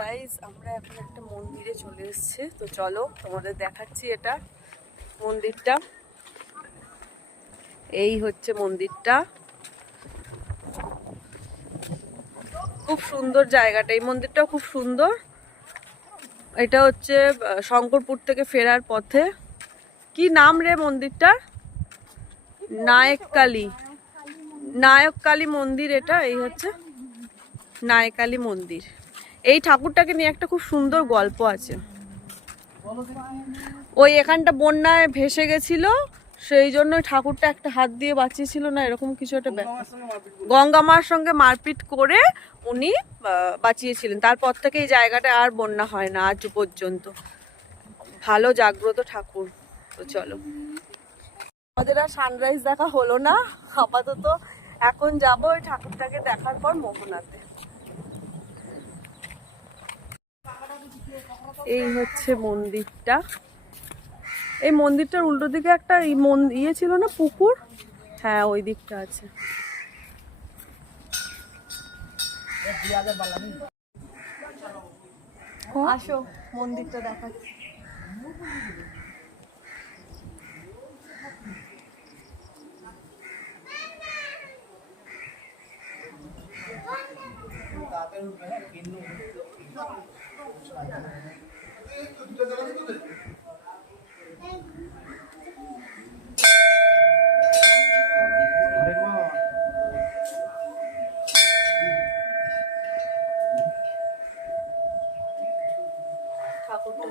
Guys আমরা এখন একটা মন্দিরে চলে এসেছি, তো চলো তোমাদের দেখাচ্ছি। এটা মন্দিরটা, এই হচ্ছে মন্দিরটা। খুব সুন্দর জায়গাটা, এই মন্দিরটাও খুব সুন্দর। এটা হচ্ছে শঙ্করপুর থেকে ফেরার পথে। কি নাম রে মন্দিরটার? নায়ক কালী মন্দির। এটা এই হচ্ছে নায়ক কালী মন্দির। এই ঠাকুরটাকে নিয়ে একটা খুব সুন্দর গল্প আছে। ওই এখানটা বন্যায় ভেসে গেছিল, সেই জন্য ঠাকুরটা একটা হাত দিয়ে বাঁচিয়েছিল না, এরকম কিছু একটা ব্যাপার। গঙ্গা মার সঙ্গে মারপিট করে উনি বাঁচিয়েছিলেন। তারপর থেকে এই জায়গাটা আর বন্যা হয় না আজ পর্যন্ত। ভালো জাগ্রত ঠাকুর। তো চলো, আমাদের আর সানরাইজ দেখা হলো না, আপাতত এখন যাবো ওই ঠাকুরটাকে দেখার পর মোহনাতে। এই হচ্ছে মন্দিরটা। এই মন্দিরটার উল্টো দিকে একটা ইয়ে ছিল না, পুকুর? হ্যাঁ, ওই দিকটা আছে। আসো মন্দিরটা দেখাচ্ছি। ঠাকুরটা